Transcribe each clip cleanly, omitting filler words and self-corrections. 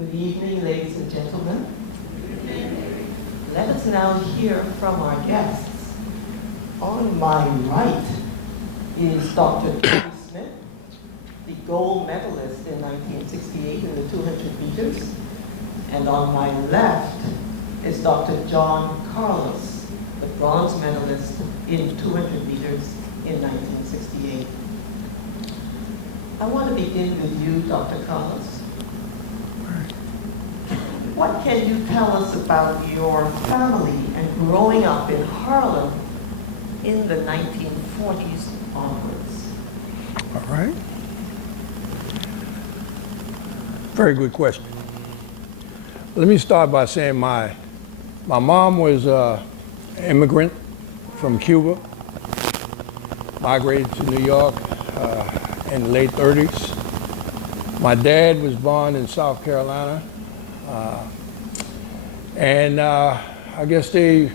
Good evening, ladies and gentlemen. Let us now hear from our guests. On my right is Dr. Tommie, the gold medalist in 1968 in the 200 meters. And on my left is Dr. John Carlos, the bronze medalist in 200 meters in 1968. I want to begin with you, Dr. Carlos. What can you tell us about your family and growing up in Harlem in the 1940s onwards? All right. Very good question. Let me start by saying my mom was an immigrant from Cuba, migrated to New York in the late 30s. My dad was born in South Carolina. I guess they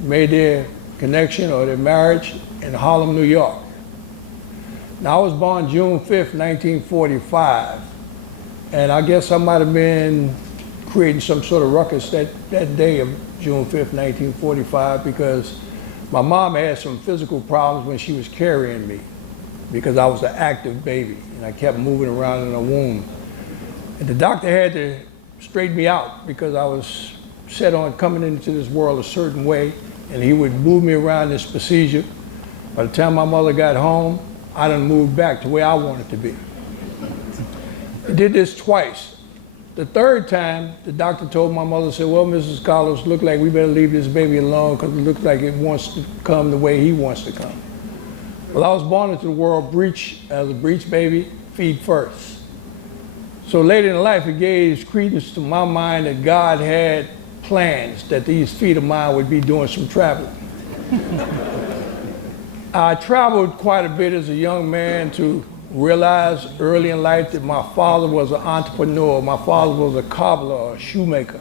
made their connection or their marriage in Harlem, New York. Now, I was born June 5th, 1945, and I guess I might have been creating some sort of ruckus that day of June 5th, 1945, because my mom had some physical problems when she was carrying me because I was an active baby, and I kept moving around in the womb. And the doctor had to straighten me out because I was set on coming into this world a certain way, and he would move me around this procedure. By the time my mother got home, I done moved back to where I wanted to be. He did this twice. The third time, the doctor told my mother, said, well, Mrs. Carlos, look like we better leave this baby alone because it looks like it wants to come the way he wants to come. Well, I was born into the world as a breech baby, feed first. So later in life, it gave credence to my mind that God had plans that these feet of mine would be doing some traveling. I traveled quite a bit as a young man to realize early in life that my father was an entrepreneur. My father was a cobbler, a shoemaker.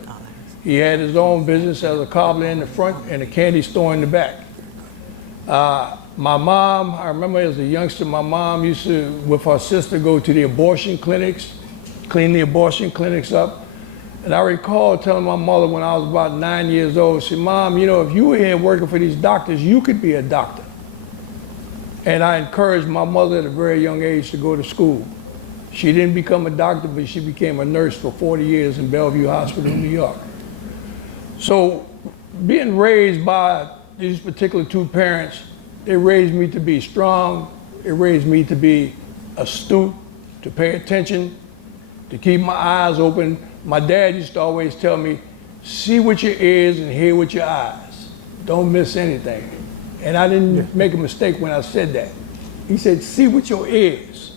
He had his own business as a cobbler in the front and a candy store in the back. My mom, I remember as a youngster, my mom used to, with her sister, go to the abortion clinics, clean the abortion clinics up. And I recall telling my mother when I was about 9 years old, she said, Mom, you know, if you were here working for these doctors, you could be a doctor. And I encouraged my mother at a very young age to go to school. She didn't become a doctor, but she became a nurse for 40 years in Bellevue Hospital in New York. So being raised by these particular two parents, they raised me to be strong. It raised me to be astute, to pay attention, to keep my eyes open. My dad used to always tell me, see with your ears and hear with your eyes. Don't miss anything. And I didn't make a mistake when I said that. He said, see with your ears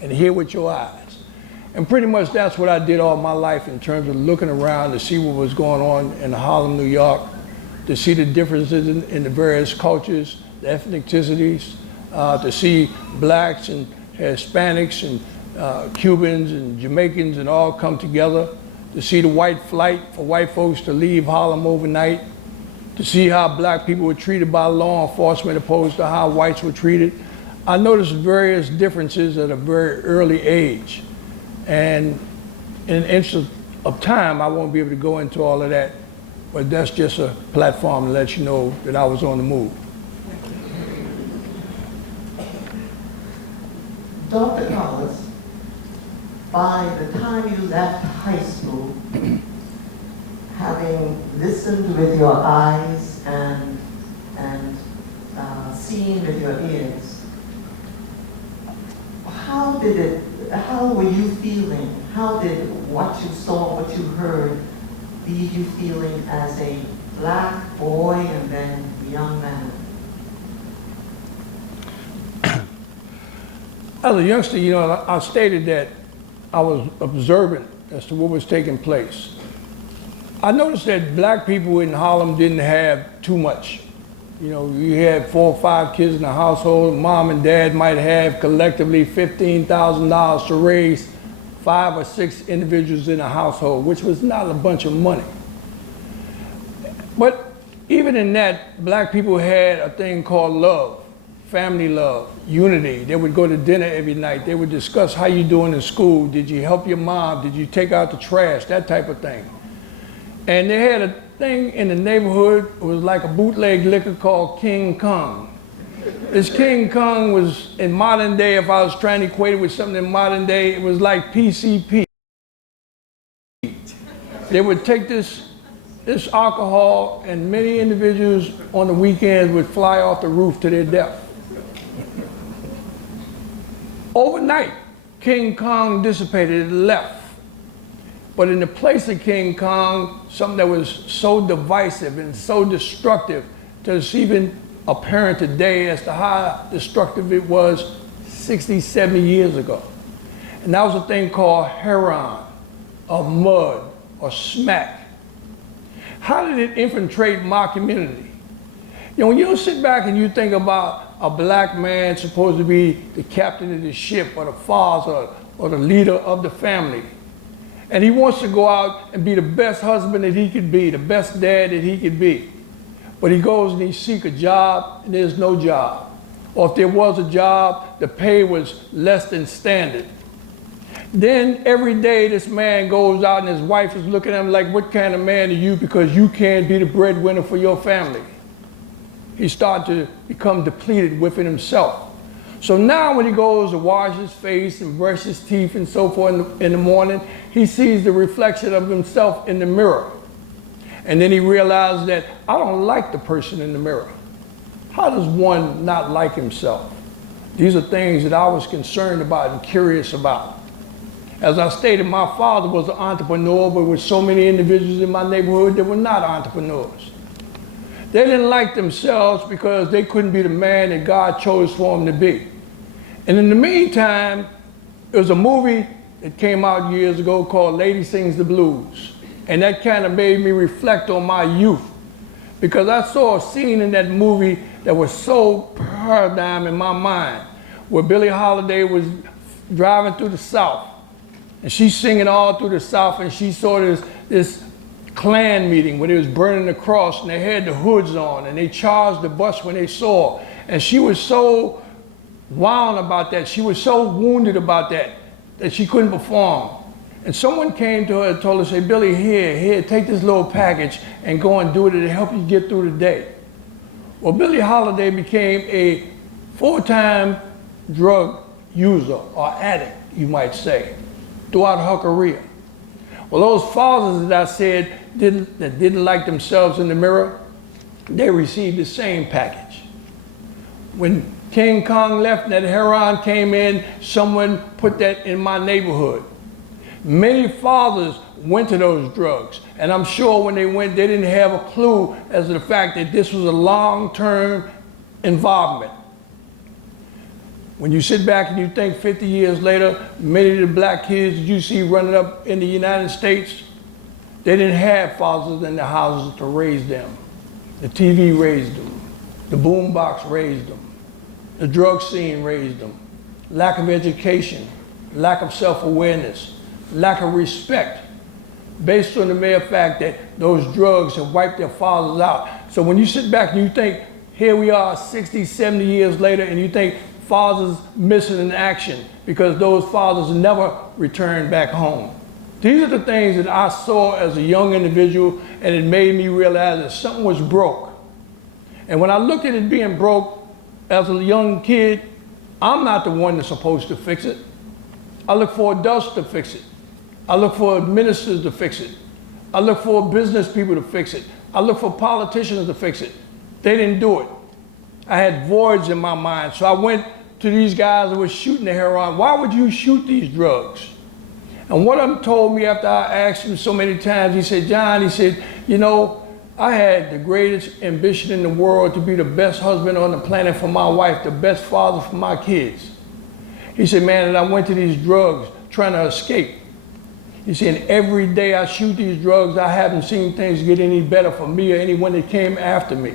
and hear with your eyes. And pretty much that's what I did all my life in terms of looking around to see what was going on in Harlem, New York, to see the differences in the various cultures, the ethnicities, to see blacks and Hispanics and Cubans and Jamaicans and all come together, to see the white flight for white folks to leave Harlem overnight, to see how black people were treated by law enforcement opposed to how whites were treated. I noticed various differences at a very early age. And in the interest of time, I won't be able to go into all of that, but that's just a platform to let you know that I was on the move. Dr. Carlos, by the time you left high school, having listened with your eyes and seen with your ears, how were you feeling? How did what you saw, what you heard, leave you feeling as a black boy and then young man? As a youngster, you know, I stated that I was observant as to what was taking place. I noticed that black people in Harlem didn't have too much. You know, you had 4 or 5 kids in the household. Mom and dad might have collectively $15,000 to raise 5 or 6 individuals in a household, which was not a bunch of money. But even in that, black people had a thing called love family love, unity. They would go to dinner every night. They would discuss how you doing in school. Did you help your mom? Did you take out the trash? That type of thing. And they had a thing in the neighborhood. It was like a bootleg liquor called King Kong. This King Kong was, in modern day, if I was trying to equate it with something in modern day, it was like PCP. They would take this alcohol, and many individuals on the weekends would fly off the roof to their death. Overnight, King Kong dissipated and left. But in the place of King Kong, something that was so divisive and so destructive, that it's even apparent today as to how destructive it was 60, 70 years ago. And that was a thing called heroin, or mud, or smack. How did it infiltrate my community? You know, when you sit back and you think about a black man supposed to be the captain of the ship, or the father, or the leader of the family, and he wants to go out and be the best husband that he could be, the best dad that he could be. But he goes and he seeks a job, and there's no job. Or if there was a job, the pay was less than standard. Then every day this man goes out and his wife is looking at him like, what kind of man are you, because you can't be the breadwinner for your family. He started to become depleted within himself. So now when he goes to wash his face and brush his teeth and so forth in the morning, he sees the reflection of himself in the mirror. And then he realized that I don't like the person in the mirror. How does one not like himself? These are things that I was concerned about and curious about. As I stated, my father was an entrepreneur, but with so many individuals in my neighborhood that were not entrepreneurs. They didn't like themselves because they couldn't be the man that God chose for them to be. And in the meantime, there was a movie that came out years ago called Lady Sings the Blues. And that kind of made me reflect on my youth, because I saw a scene in that movie that was so paradigm in my mind, where Billie Holiday was driving through the South, and she's singing all through the South, and she saw this Klan meeting where they was burning the cross, and they had the hoods on, and they charged the bus when they saw her. And she was so wound about that, she was so wounded about that she couldn't perform. And someone came to her and told her, say, Billy, here, take this little package and go and do it to help you get through the day. Well, Billie Holiday became a full-time drug user, or addict, you might say, throughout her career. Well, those fathers that I said that didn't like themselves in the mirror, they received the same package. When King Kong left and that heroin came in, someone put that in my neighborhood. Many fathers went to those drugs, and I'm sure when they went, they didn't have a clue as to the fact that this was a long-term involvement. When you sit back and you think 50 years later, many of the black kids that you see running up in the United States, they didn't have fathers in their houses to raise them. The TV raised them. The boombox raised them. The drug scene raised them. Lack of education, lack of self-awareness, lack of respect, based on the mere fact that those drugs have wiped their fathers out. So when you sit back and you think, here we are 60, 70 years later, and you think fathers missing in action because those fathers never returned back home. These are the things that I saw as a young individual, and it made me realize that something was broke. And when I looked at it being broke as a young kid, I'm not the one that's supposed to fix it. I look for adults to fix it. I look for ministers to fix it. I look for business people to fix it. I look for politicians to fix it. They didn't do it. I had voids in my mind. So I went to these guys that were shooting the heroin. Why would you shoot these drugs? And one of them told me after I asked him so many times, he said, John, he said, you know, I had the greatest ambition in the world to be the best husband on the planet for my wife, the best father for my kids. He said, man, and I went to these drugs trying to escape. He said, and every day I shoot these drugs, I haven't seen things get any better for me or anyone that came after me.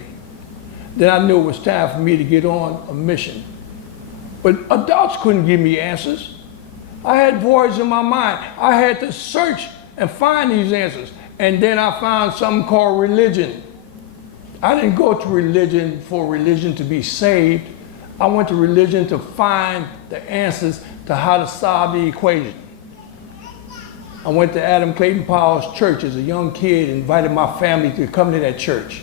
Then I knew it was time for me to get on a mission. But adults couldn't give me answers. I had voids in my mind. I had to search and find these answers. And then I found something called religion. I didn't go to religion for religion to be saved. I went to religion to find the answers to how to solve the equation. I went to Adam Clayton Powell's church as a young kid, invited my family to come to that church.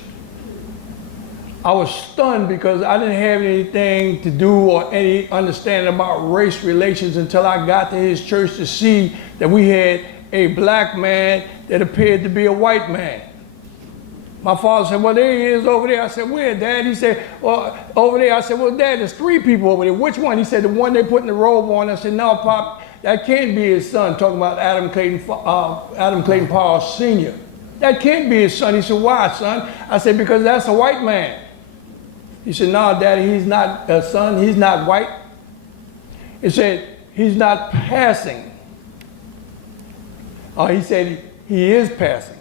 I was stunned because I didn't have anything to do or any understanding about race relations until I got to his church to see that we had a black man that appeared to be a white man. My father said, well, there he is over there. I said, where, Dad? He said, well, over there. I said, well, Dad, there's 3 people over there. Which one? He said, the one they put in the robe on. I said, no, Pop, that can't be his son, talking about Adam Clayton Powell Sr. That can't be his son. He said, why, son? I said, because that's a white man. He said, no, Daddy, he's not a son. He's not white. He said, he's not passing. He said, he is passing.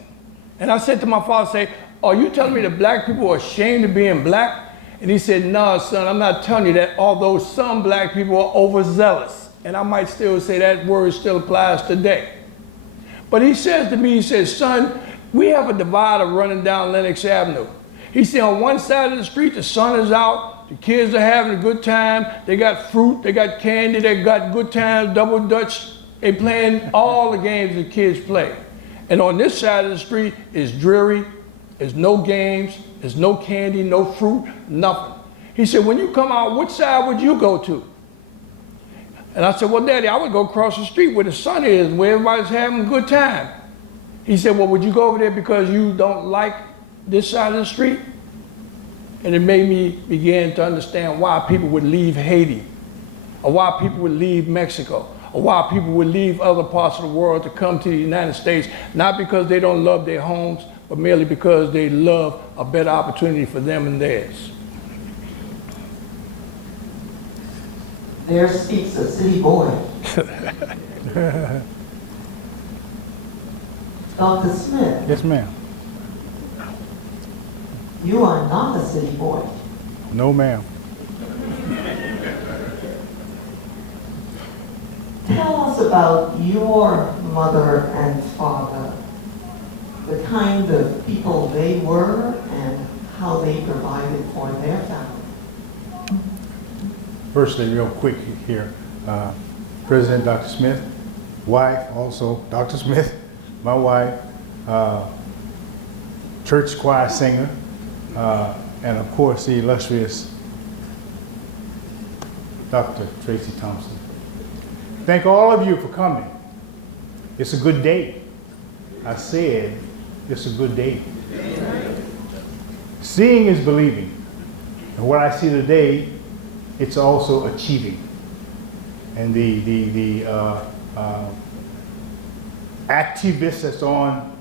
And I said to my father, say, are you telling me that black people are ashamed of being black? And he said, no, son, I'm not telling you that, although some black people are overzealous. And I might still say that word still applies today. But he says to me, he says, son, we have a divider running down Lenox Avenue. He said, on one side of the street, the sun is out, the kids are having a good time, they got fruit, they got candy, they got good times, double dutch, they playing all the games the kids play. And on this side of the street is dreary, there's no games, there's no candy, no fruit, nothing. He said, when you come out, which side would you go to? And I said, well, Daddy, I would go across the street where the sun is, where everybody's having a good time. He said, well, would you go over there because you don't like this side of the street? And it made me begin to understand why people would leave Haiti, or why people would leave Mexico, or why people would leave other parts of the world to come to the United States, not because they don't love their homes, but merely because they love a better opportunity for them and theirs. There speaks a city boy. Dr. Smith. Yes, ma'am. You are not a city boy. No, ma'am. Tell us about your mother and father, the kind of people they were and how they provided for their family. Firstly, real quick here, President Dr. Smith, wife also Dr. Smith, my wife, church choir singer, and of course the illustrious Dr. Tracey Thompson. Thank all of you for coming. It's a good day. I said it's a good day. Seeing is believing. And what I see today, it's also achieving. And the activist that's on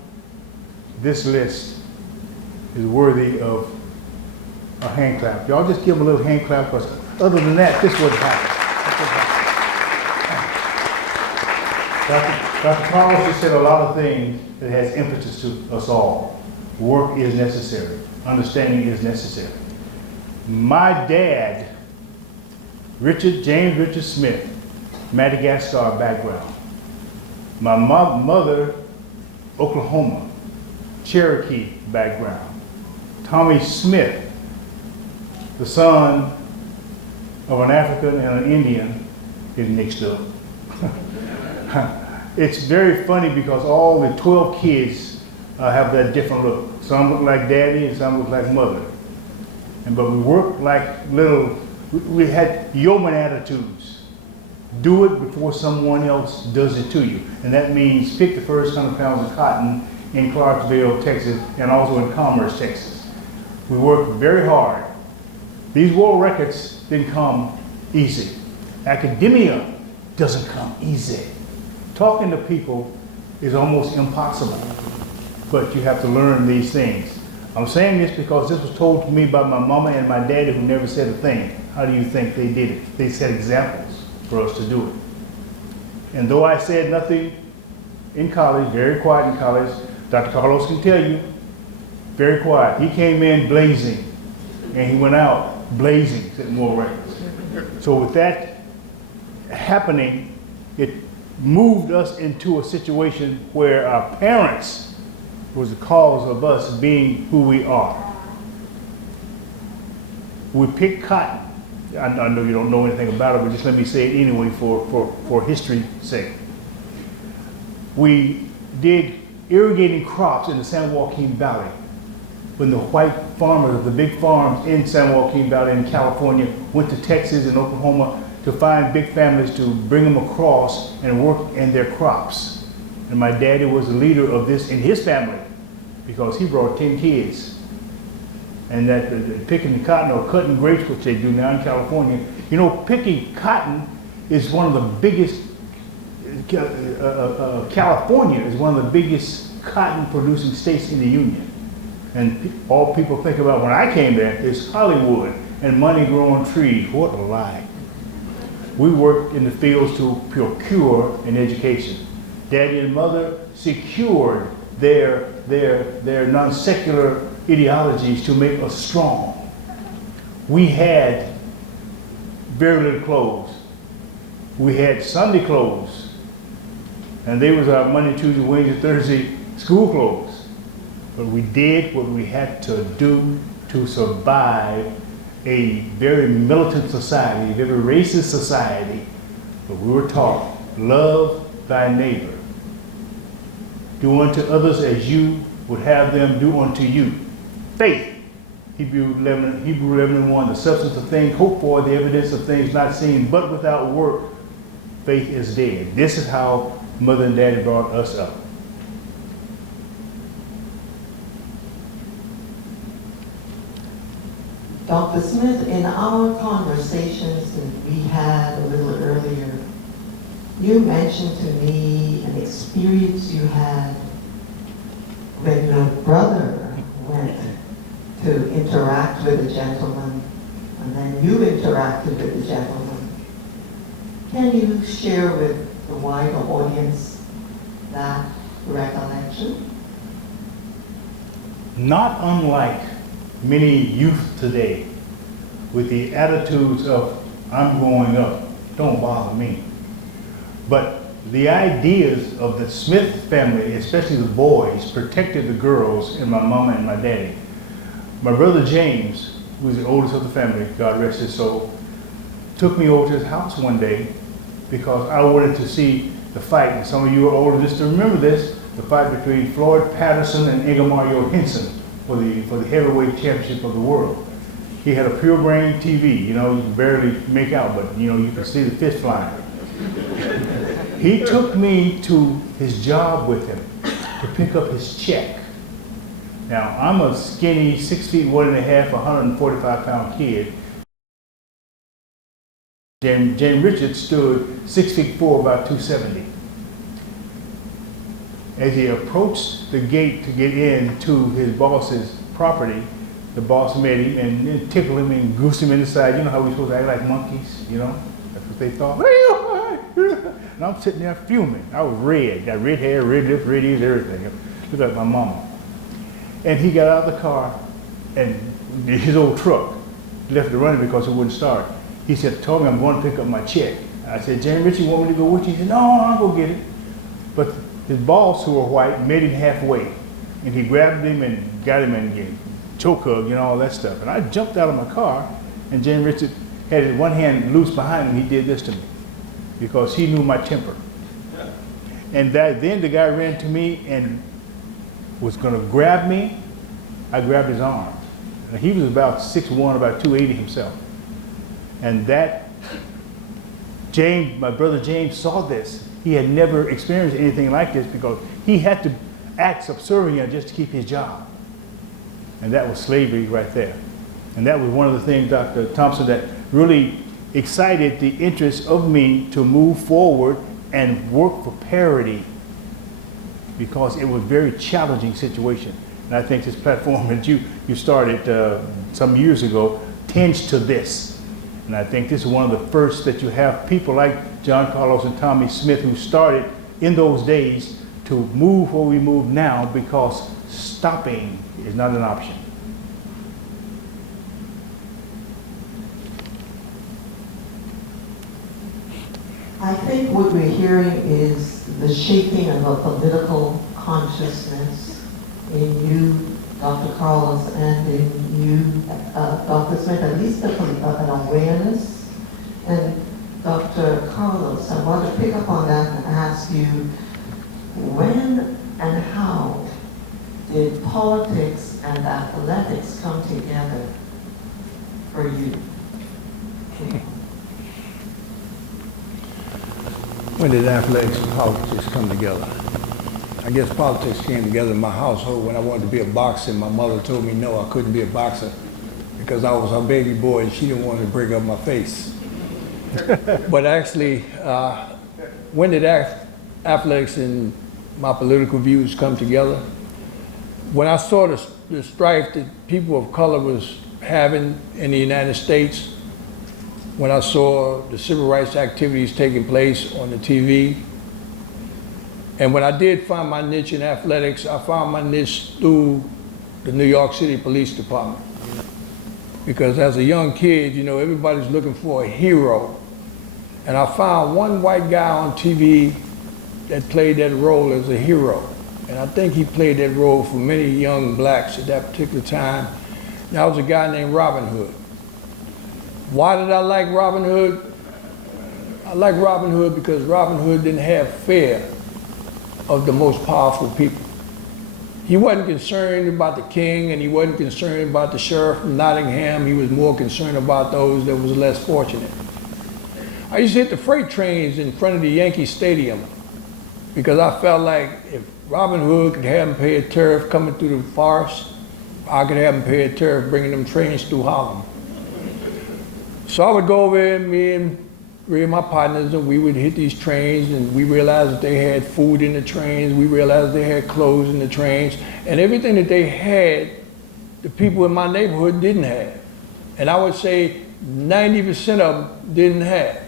this list is worthy of a hand clap. Y'all just give him a little hand clap, because other than that, this wouldn't happen. Dr. Carlos just said a lot of things that has impetus to us all. Work is necessary. Understanding is necessary. My dad, James Richard Smith, Madagascar background. My mother, Oklahoma, Cherokee background. Tommie Smith, the son of an African and an Indian, is mixed up. It's very funny because all the 12 kids have that different look. Some look like daddy and some look like mother. But we work like little, we had yeoman attitudes. Do it before someone else does it to you. And that means pick the first 100 pounds of cotton in Clarksville, Texas, and also in Commerce, Texas. We work very hard. These world records didn't come easy. Academia doesn't come easy. Talking to people is almost impossible, but you have to learn these things. I'm saying this because this was told to me by my mama and my daddy, who never said a thing. How do you think they did it? They set examples for us to do it. And though I said nothing in college, very quiet in college, Dr. Carlos can tell you, very quiet. He came in blazing, and he went out blazing, setting more records. So with that happening, it moved us into a situation where our parents was the cause of us being who we are. We picked cotton I know you don't know anything about it, but just let me say it anyway for history's sake. We did irrigating crops in the San Joaquin Valley when the white farmers, the big farms in San Joaquin Valley in California, went to Texas and Oklahoma to find big families to bring them across and work in their crops. And my daddy was the leader of this in his family because he brought 10 kids. And that picking the cotton or cutting grapes, which they do now in California, you know, picking cotton is one of the biggest, California is one of the biggest cotton producing states in the Union. And all people think about when I came there is Hollywood and money growing trees. What a lie. We worked in the fields to procure an education. Daddy and mother secured their non-secular ideologies to make us strong. We had very little clothes. We had Sunday clothes, and they was our Monday, Tuesday, Wednesday, Thursday school clothes. But we did what we had to do to survive a very militant society, a very racist society. But we were taught, love thy neighbor. Do unto others as you would have them do unto you. Faith, Hebrew 11:1, the substance of things hoped for, the evidence of things not seen, but without work, faith is dead. This is how mother and daddy brought us up. Dr. Smith, in our conversations that we had a little earlier, you mentioned to me an experience you had when your brother went to interact with a gentleman, and then you interacted with the gentleman. Can you share with the wider audience that recollection? Not unlike many youth today, with the attitudes of, I'm growing up, don't bother me. But the ideas of the Smith family, especially the boys, protected the girls and my mama and my daddy. My brother James, who was the oldest of the family, God rest his soul, took me over to his house one day because I wanted to see the fight. And some of you are old enough to remember this, the fight between Floyd Patterson and Ingamario Henson for the heavyweight championship of the world. He had a pure grain TV, you know, you can barely make out, but you know, you can see the fist flying. He took me to his job with him to pick up his check. Now, I'm a skinny, 6 feet 1.5, 145-pound kid. James Richards stood 6 feet 4, about 270. As he approached the gate to get into his boss's property, the boss met him and tickled him and goosed him in the side. You know how we're supposed to act like monkeys, you know? That's what they thought. And I'm sitting there fuming. I was red, got red hair, red lips, red ears, everything. Looked like my mama. And he got out of the car and his old truck, left it running because it wouldn't start. He said, Tommie, I'm going to pick up my check. I said, James Richie, you want me to go with you? He said, no, I'll go get it. But his boss, who were white, met him halfway. And he grabbed him and got him and choke hug, you know, all that stuff. And I jumped out of my car, and James Richard had his one hand loose behind him. He did this to me because he knew my temper. And then the guy ran to me and was going to grab me. I grabbed his arm. And he was about 6'1", about 280 himself. And that, my brother James saw this. He had never experienced anything like this because he had to act subservient just to keep his job. And that was slavery right there. And that was one of the things, Dr. Thompson, that really excited the interest of me to move forward and work for parity because it was a very challenging situation. And I think this platform that you started some years ago tends to this. And I think this is one of the first that you have people like John Carlos and Tommie Smith who started in those days to move where we move now because stopping is not an option. I think what we're hearing is the shaping of a political consciousness in you Dr. Carlos, and in you, Dr. Smith, at least an awareness. And Dr. Carlos, I want to pick up on that and ask you, when and how did politics and athletics come together for you? When did athletics and politics come together? I guess politics came together in my household when I wanted to be a boxer. My mother told me no, I couldn't be a boxer because I was her baby boy and she didn't want to break up my face. But actually, when did athletics and my political views come together? When I saw the strife that people of color was having in the United States, when I saw the civil rights activities taking place on the TV, and when I did find my niche in athletics, I found my niche through the New York City Police Department. Because as a young kid, you know, everybody's looking for a hero. And I found one white guy on TV that played that role as a hero. And I think he played that role for many young blacks at that particular time. And that was a guy named Robin Hood. Why did I like Robin Hood? I like Robin Hood because Robin Hood didn't have fear of the most powerful people. He wasn't concerned about the king and he wasn't concerned about the sheriff from Nottingham. He was more concerned about those that was less fortunate. I used to hit the freight trains in front of the Yankee Stadium because I felt like if Robin Hood could have him pay a tariff coming through the forest, I could have him pay a tariff bringing them trains through Harlem. So I would go over there, me and three of my partners, and we would hit these trains, and we realized that they had food in the trains, we realized they had clothes in the trains, and everything that they had, the people in my neighborhood didn't have. And I would say 90% of them didn't have.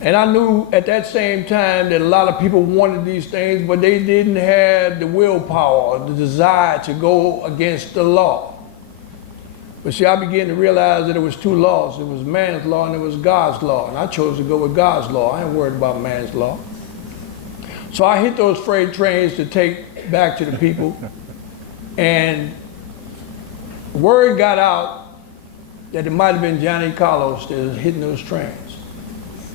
And I knew at that same time that a lot of people wanted these things, but they didn't have the willpower, the desire to go against the law. But see, I began to realize that there was two laws. There was man's law and there was God's law. And I chose to go with God's law. I ain't worried about man's law. So I hit those freight trains to take back to the people. And word got out that it might have been Johnny Carlos that was hitting those trains.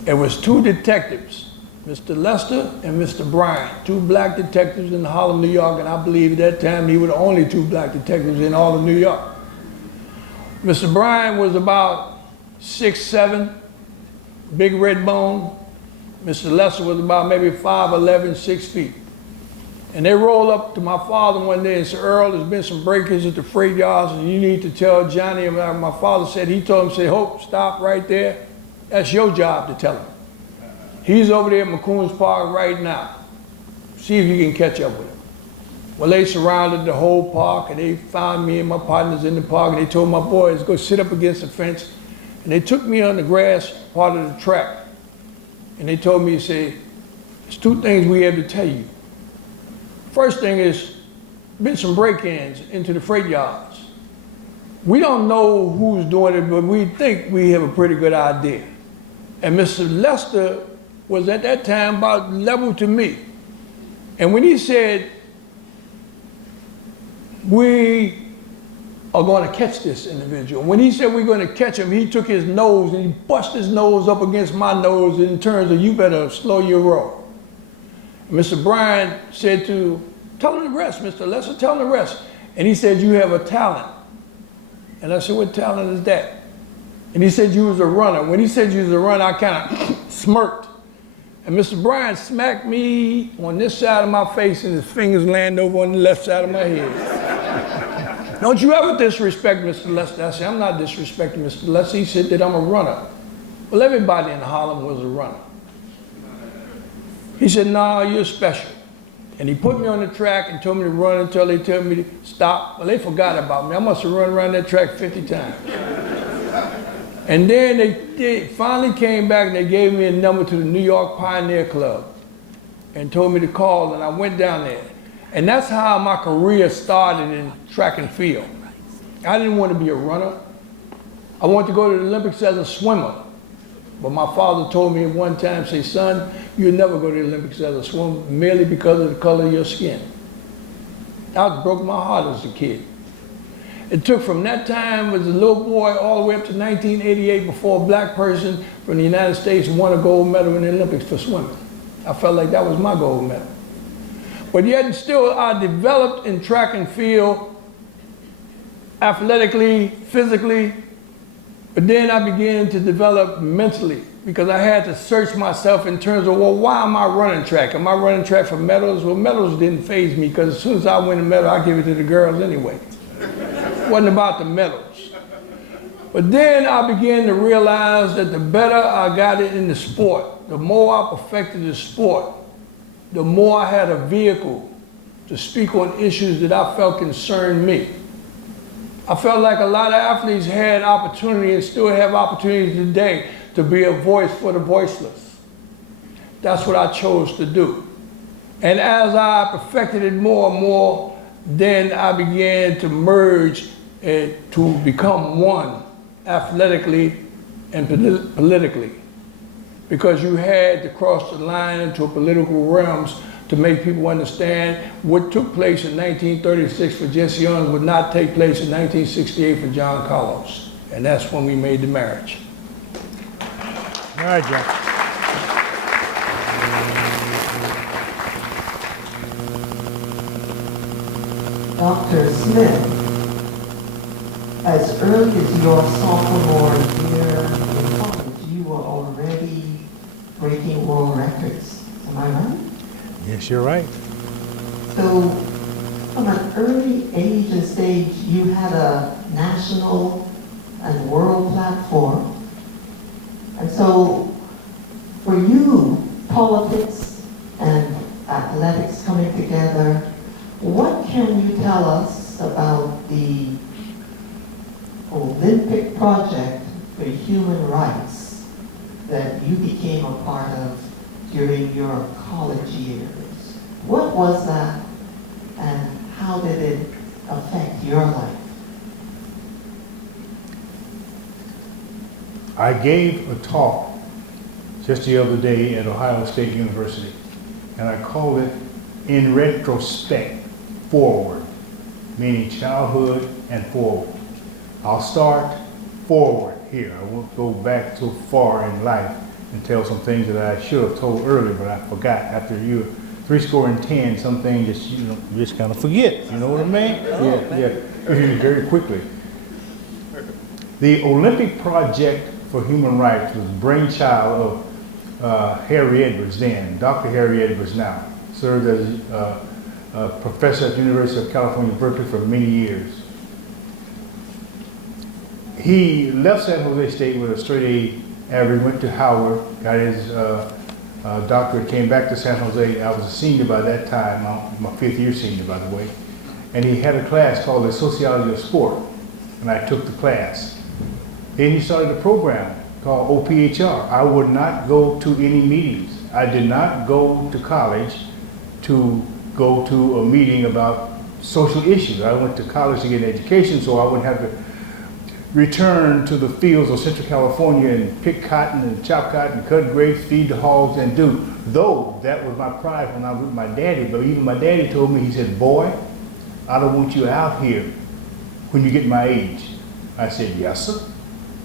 It was two detectives, Mr. Lester and Mr. Bryan, two black detectives in Harlem, New York. And I believe at that time he were the only two black detectives in all of New York. Mr. Bryan was about 6'7", big red bone. Mr. Lester was about maybe 5'11", 6 feet. And they rolled up to my father one day and said, "Earl, there's been some breakers at the freight yards and you need to tell Johnny." And my father said, he told him, say, "Hope, stop right there. That's your job to tell him. He's over there at McCoon's Park right now. See if you can catch up with him." Well, they surrounded the whole park and they found me and my partners in the park and they told my boys, "Go sit up against the fence." And they took me on the grass part of the track. And they told me, say, "There's two things we have to tell you. First thing is, been some break-ins into the freight yards. We don't know who's doing it, but we think we have a pretty good idea." And Mr. Lester was at that time about level to me. And when he said, "We are going to catch this individual," when he said we're going to catch him, he took his nose and he busted his nose up against my nose in terms of, "You better slow your roll." And Mr. Bryan said to, "Tell him the rest, Mr. Lester, tell him the rest." And he said, "You have a talent." And I said, "What talent is that?" And he said, "You was a runner." When he said you was a runner, I kind of smirked. And Mr. Bryan smacked me on this side of my face and his fingers landed over on the left side of my head. "Don't you ever disrespect Mr. Lester." I said, "I'm not disrespecting Mr. Lester." He said that I'm a runner. Well, everybody in Harlem was a runner. He said, "No, you're special." And he put me on the track and told me to run until they told me to stop. Well, they forgot about me. I must have run around that track 50 times. And then they finally came back and they gave me a number to the New York Pioneer Club and told me to call, and I went down there. And that's how my career started in track and field. I didn't want to be a runner. I wanted to go to the Olympics as a swimmer. But my father told me at one time, say, "Son, you'll never go to the Olympics as a swimmer merely because of the color of your skin." That broke my heart as a kid. It took from that time as a little boy all the way up to 1988 before a black person from the United States won a gold medal in the Olympics for swimming. I felt like that was my gold medal. But yet and still I developed in track and field, athletically, physically, but then I began to develop mentally because I had to search myself in terms of, well, why am I running track? Am I running track for medals? Well, medals didn't faze me because as soon as I win a medal, I give it to the girls anyway. It wasn't about the medals. But then I began to realize that the better I got it in the sport, the more I perfected the sport, the more I had a vehicle to speak on issues that I felt concerned me. I felt like a lot of athletes had opportunity and still have opportunity today to be a voice for the voiceless. That's what I chose to do. And as I perfected it more and more, then I began to merge to become one athletically and politically. Because you had to cross the line into political realms to make people understand what took place in 1936 for Jesse Young would not take place in 1968 for John Carlos. And that's when we made the marriage. All right, John. Dr. Smith, as early as your sophomore year in college, you were already breaking world records. Am I right? Yes, you're right. So, from an early age and stage, you had a national and world platform. And so, for you, politics and athletics coming together, what can you tell us about the Olympic Project for Human Rights that you became a part of during your college years? What was that and how did it affect your life? I gave a talk just the other day at Ohio State University, and I called it In Retrospect, Forward, meaning childhood and forward. I'll start forward here. I won't go back so far in life and tell some things that I should have told earlier, but I forgot. After you're 10, some things just, you just kind of forget. You know what I mean? Yeah. Very quickly. The Olympic Project for Human Rights was the brainchild of Harry Edwards then, Dr. Harry Edwards now. Served as a professor at the University of California, Berkeley for many years. He left San Jose State with a straight A average, went to Howard, got his doctorate, came back to San Jose. I was a senior by that time, my 5th year senior, by the way. And he had a class called the Sociology of Sport, and I took the class. Then he started a program called OPHR. I would not go to any meetings. I did not go to college to go to a meeting about social issues. I went to college to get an education so I wouldn't have to return to the fields of Central California and pick cotton and chop cotton, cut grapes, feed the hogs, and do. Though that was my pride when I was with my daddy, but even my daddy told me, he said, boy, I don't want you out here when you get my age. I said, yes, sir.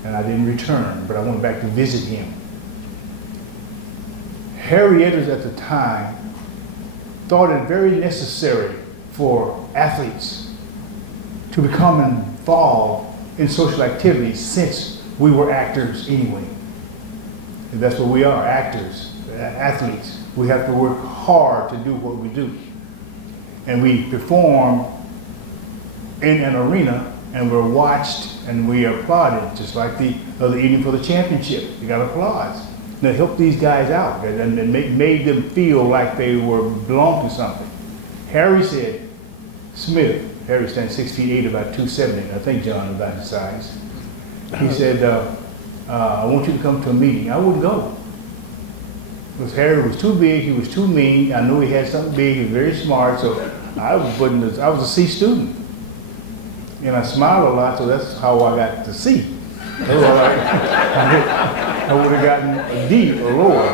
And I didn't return, but I went back to visit him. Harry Edwards at the time thought it very necessary for athletes to become involved in social activities since we were actors anyway. And that's what we are, actors, athletes. We have to work hard to do what we do. And we perform in an arena and we're watched and we are applauded, just like the other evening for the championship. You got applause. And it helped these guys out and made them feel like they belonged to something. Harry said, Smith, Harry stands 6'8", about 270. I think John is about his size. He said, I want you to come to a meeting. I wouldn't go. Because Harry was too big, he was too mean. I knew he had something big, he was very smart, so I was a C student. And I smiled a lot, so that's how I got to C. I would have gotten a D or lower.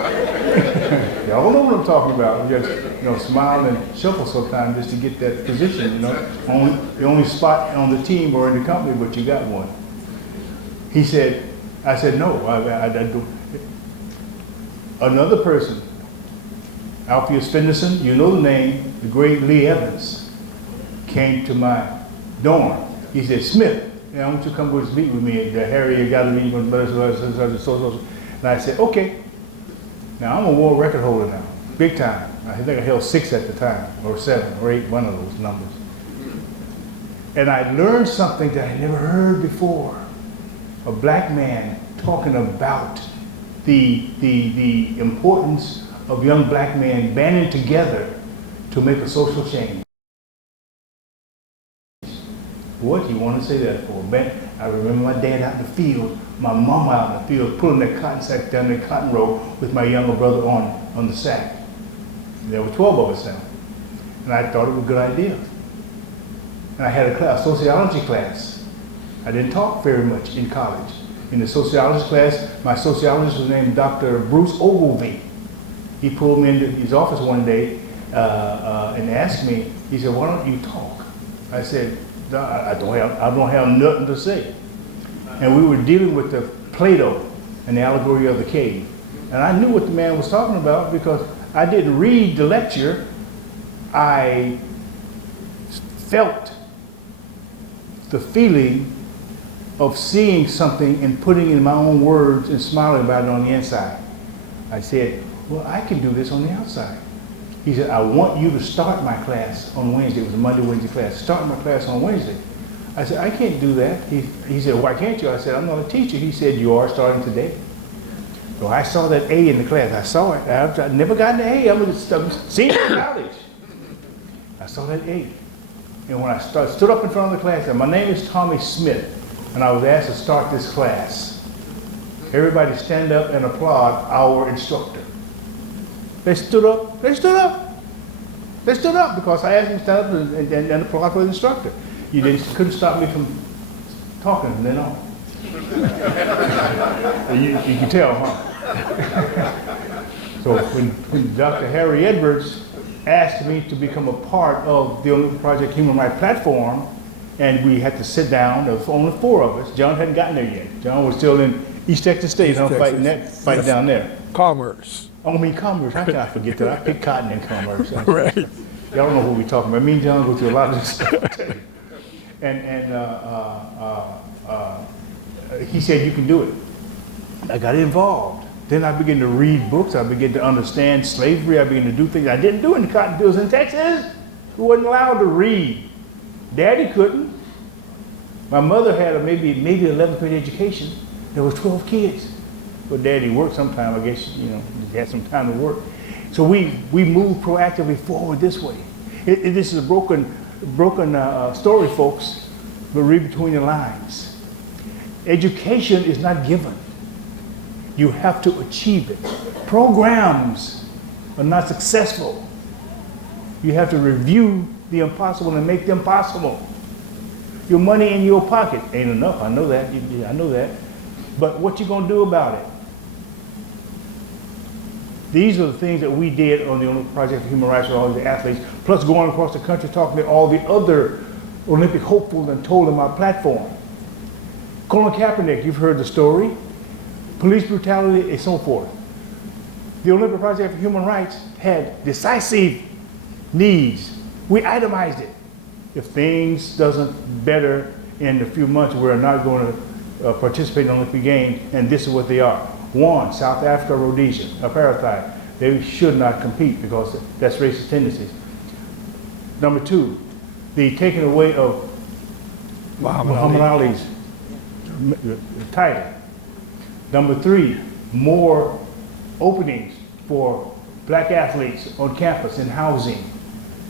Y'all know what I'm talking about. You just, smile and shuffle sometimes just to get that position, the only spot on the team or in the company, but you got one. He said, I said, no, I do. Another person, Alpheus Fenderson, you know the name, the great Lee Evans, came to my dorm. He said, Smith, I want you to come go to meet with me. Harry, you got to meet with me. And I said, okay. Now I'm a world record holder now, big time. I think I held 6 at the time, or 7 or 8, one of those numbers. And I learned something that I never heard before. A black man talking about the importance of young black men banding together to make a social change. What do you want to say that for? I remember my dad out in the field, my mama out in the field, pulling that cotton sack down the cotton row with my younger brother on the sack. There were 12 of us now. And I thought it was a good idea. And I had a sociology class. I didn't talk very much in college. In the sociology class, my sociologist was named Dr. Bruce Ogilvie. He pulled me into his office one day and asked me, he said, why don't you talk? I said, I don't have nothing to say. And we were dealing with the Plato and the allegory of the cave. And I knew what the man was talking about because I didn't read the lecture. I felt the feeling of seeing something and putting it in my own words and smiling about it on the inside. I said, well, I can do this on the outside. He said, I want you to start my class on Wednesday. It was a Monday, Wednesday class. Start my class on Wednesday. I said, I can't do that. He said, why can't you? I said, I'm not a teacher. He said, you are starting today. So I saw that A in the class. I saw it. I've never gotten an A. I'm a senior in college. I saw that A. And when I stood up in front of the class, and my name is Tommie Smith, and I was asked to start this class. Everybody stand up and applaud our instructor. They stood up. They stood up. They stood up because I asked them to stand up and applaud for the instructor. You couldn't stop me from talking from then on. you can tell, huh? So when Dr. Harry Edwards asked me to become a part of the Olympic Project Human Rights Platform, and we had to sit down, there was only 4 of us. John hadn't gotten there yet. John was still in East Texas State, fighting down there. Commerce. Oh, I mean, Commerce. How can I forget that? I picked cotton in Commerce. Right. Y'all don't know what we're talking about. Me and John go through a lot of this stuff. And he said, you can do it. I got involved. Then I began to read books. I began to understand slavery. I began to do things I didn't do in the cotton fields in Texas. We wasn't allowed to read. Daddy couldn't. My mother had a maybe 11th grade education. There was 12 kids. But Daddy worked sometime, I guess, he had some time to work. So we moved proactively forward this way. This is a broken story, folks, but read between the lines. Education is not given. You have to achieve it. Programs are not successful. You have to review the impossible and make them possible. Your money in your pocket ain't enough. I know that. I know that. But what you gonna do about it? These are the things that we did on the Olympic Project for Human Rights with all the athletes, plus going across the country talking to all the other Olympic hopefuls and told them our platform. Colin Kaepernick, you've heard the story. Police brutality and so forth. The Olympic Project for Human Rights had decisive needs. We itemized it. If things doesn't better in a few months, we're not going to participate in Olympic Games, and this is what they are. 1, South Africa, Rhodesia, apartheid. They should not compete because that's racist tendencies. Number 2, the taking away of Muhammad Ali's title. Number 3, more openings for black athletes on campus in housing,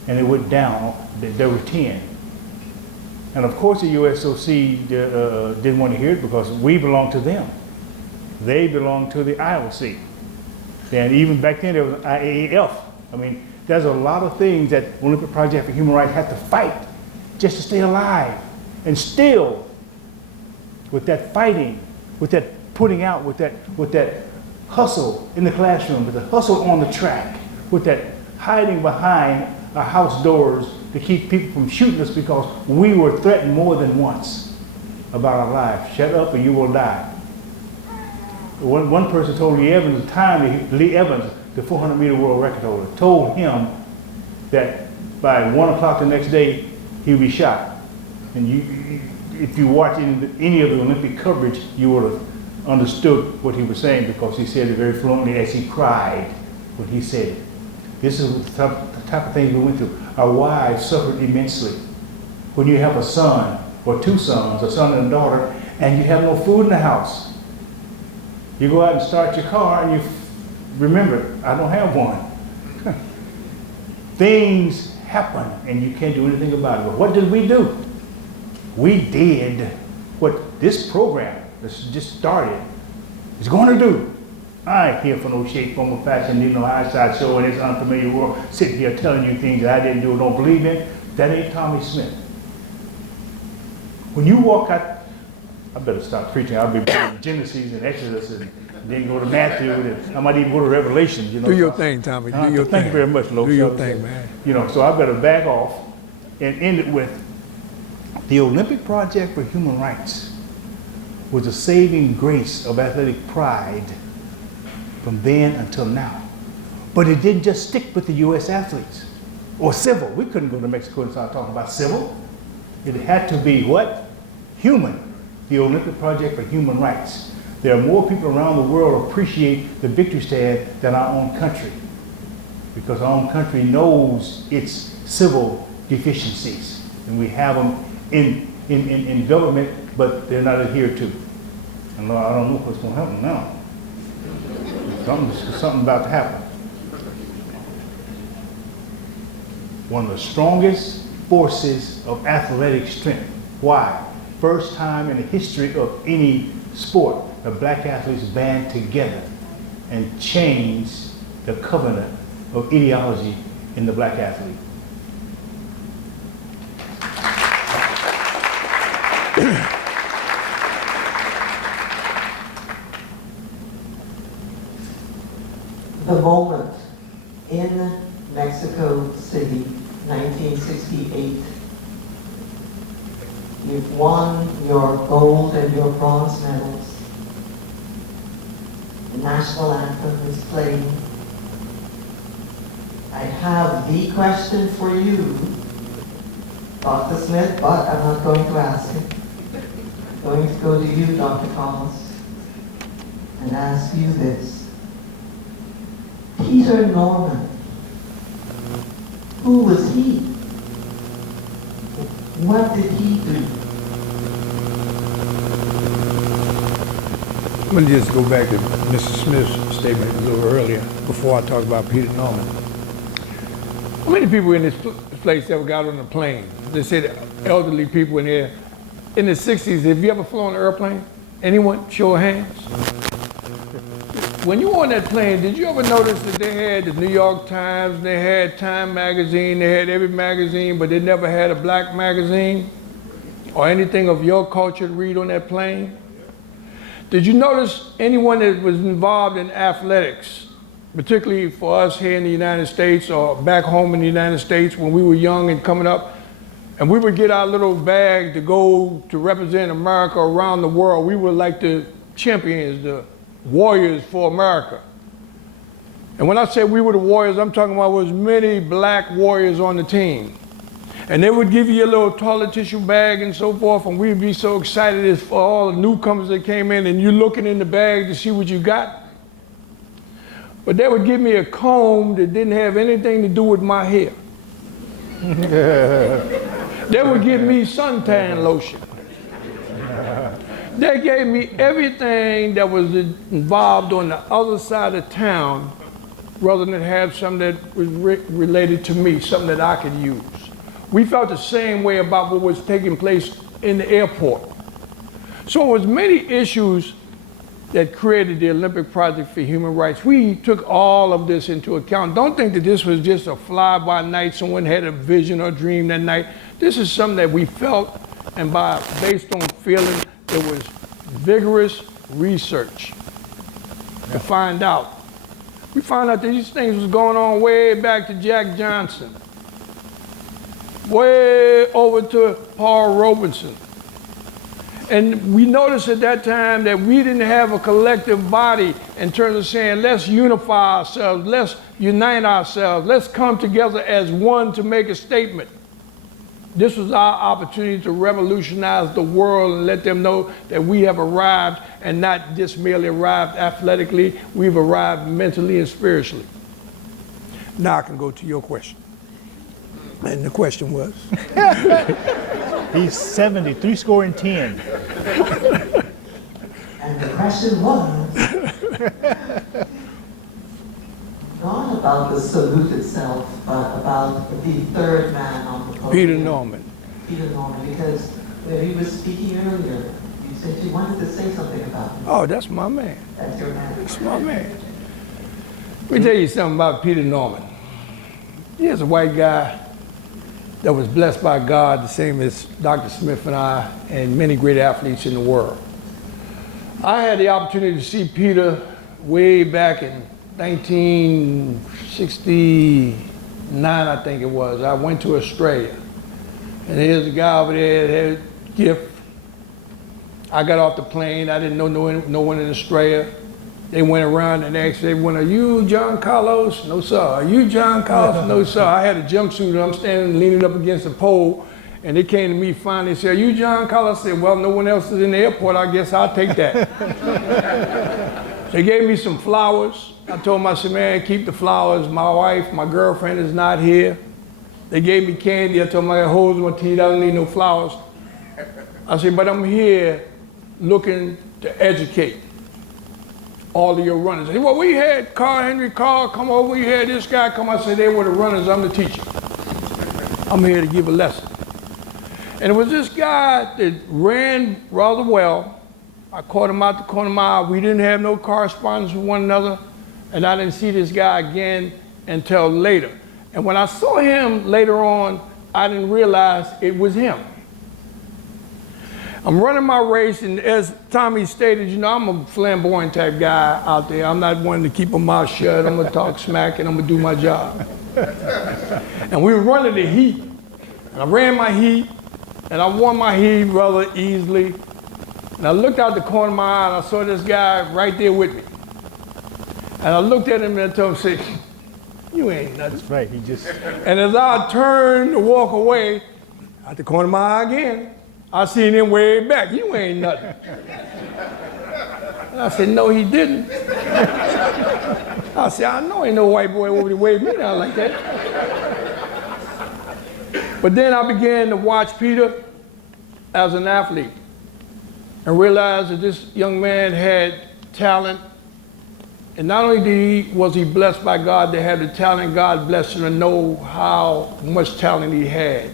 and it went down. There were 10. And of course the USOC didn't want to hear it because we belong to them. They belong to the IOC. And even back then there was IAAF. I mean, there's a lot of things that Olympic Project for Human Rights had to fight just to stay alive. And still, with that fighting, with that putting out, with that hustle in the classroom, but the hustle on the track, with that hiding behind our house doors to keep people from shooting us because we were threatened more than once about our lives. Shut up or you will die. One person told Lee Evans, the 400-meter world record holder, told him that by 1 o'clock the next day, he would be shot. And if you watch any of the Olympic coverage, you would have understood what he was saying, because he said it very fluently as he cried when he said it. This is the type of thing we went through. Our wives suffered immensely. When you have a son or two sons, a son and a daughter, and you have no food in the house, you go out and start your car and you remember, I don't have one. Things happen and you can't do anything about it. But what did we do? We did what this program that's just started is going to do. I ain't here for no shape, form, or fashion, need no eyesight show in this unfamiliar world, sitting here telling you things that I didn't do or don't believe in. That ain't Tommie Smith. When you walk out, I better stop preaching. I'll be in Genesis and Exodus and then go to Matthew, and I might even go to Revelation. You know, Do your thing, Tommie. Do your thing. Thank you very much, Lo. Do your thing, man. You know, so I better back off and end it with the Olympic Project for Human Rights was the saving grace of athletic pride from then until now. But it didn't just stick with the U.S. athletes or civil. We couldn't go to Mexico and start talking about civil. It had to be what? Human. The Olympic Project for Human Rights. There are more people around the world appreciate the victory stand than our own country, because our own country knows its civil deficiencies, and we have them in government, but they're not adhered to. And Lord, I don't know what's going to happen now. Something about to happen. One of the strongest forces of athletic strength. Why? First time in the history of any sport, the black athletes band together and changed the covenant of ideology in the black athlete. The moment in Mexico City, 1968, you've won your gold and your bronze medals. The national anthem is playing. I have the question for you, Dr. Smith, but I'm not going to ask it. I'm going to go to you, Dr. Collins, and ask you this. Peter Norman, who was he? What did he do? Let me just go back to Mr. Smith's statement a little earlier before I talk about Peter Norman. How many people in this place ever got on a plane? They said elderly people in here. In the 60s, have you ever flown an airplane? Anyone? Show of hands. When you were on that plane, did you ever notice that they had the New York Times, they had Time magazine, they had every magazine, but they never had a black magazine or anything of your culture to read on that plane? Did you notice anyone that was involved in athletics, particularly for us here in the United States or back home in the United States when we were young and coming up, and we would get our little bag to go to represent America around the world? We were like the champions, the warriors for America. And when I say we were the warriors, I'm talking about there was many black warriors on the team. And they would give you a little toilet tissue bag and so forth, and we'd be so excited as for all the newcomers that came in, and you're looking in the bag to see what you got. But they would give me a comb that didn't have anything to do with my hair. They would give me suntan lotion. They gave me everything that was involved on the other side of town rather than have something that was related to me, something that I could use. We felt the same way about what was taking place in the airport. So it was many issues that created the Olympic Project for Human Rights. We took all of this into account. Don't think that this was just a fly-by-night, someone had a vision or dream that night. This is something that we felt, and based on feeling, there was vigorous research. to find out. We found out that these things was going on way back to Jack Johnson, way over to Paul Robeson. And we noticed at that time that we didn't have a collective body in terms of saying, let's unify ourselves, let's unite ourselves, let's come together as one to make a statement. This was our opportunity to revolutionize the world and let them know that we have arrived, and not just merely arrived athletically, we've arrived mentally and spiritually. Now I can go to your question. And the question was? He's 70, 10. And the question was, not about the salute itself, but about the third man on the podium. Peter Norman. Peter Norman, because when he was speaking earlier, you said you wanted to say something about him. Oh, that's my man. That's your man. That's my man. Let me tell you something about Peter Norman. He is a white guy that was blessed by God, the same as Dr. Smith and I, and many great athletes in the world. I had the opportunity to see Peter way back in 1969, I think it was. I went to Australia, and here's a guy over there that had a gift. I got off the plane. I didn't know no one in Australia. They went around and asked everyone, "Are you John Carlos?" "No, sir." "Are you John Carlos?" "No, sir." I had a jumpsuit and I'm standing leaning up against a pole, and they came to me finally and said, "Are you John Carlos?" I said, "Well, no one else is in the airport. I guess I'll take that." They gave me some flowers. I told them, I said, "Man, keep the flowers. My wife, my girlfriend is not here." They gave me candy. I told them I got holes in my teeth. I don't need no flowers. I said, "But I'm here looking to educate all of your runners." They said, "Well, we had Henry Carr come over. We had this guy come." I said, "They were the runners. I'm the teacher. I'm here to give a lesson." And it was this guy that ran rather well. I caught him out the corner of my eye. We didn't have no correspondence with one another, and I didn't see this guy again until later. And when I saw him later on, I didn't realize it was him. I'm running my race, and as Tommie stated, you know, I'm a flamboyant type guy out there. I'm not one to keep my mouth shut. I'm gonna talk smack and I'm gonna do my job. And we were running the heat, and I ran my heat, and I won my heat rather easily. And I looked out the corner of my eye, and I saw this guy right there with me. And I looked at him and I told him, "You ain't nothing." That's right, he just... And as I turned to walk away, out the corner of my eye again, I seen him way back. "You ain't nothing." And I said, "No, he didn't." I said, "I know ain't no white boy over to wave me down like that." But then I began to watch Peter as an athlete and realized that this young man had talent. And not only was he blessed by God to have the talent, God blessed him to know how much talent he had.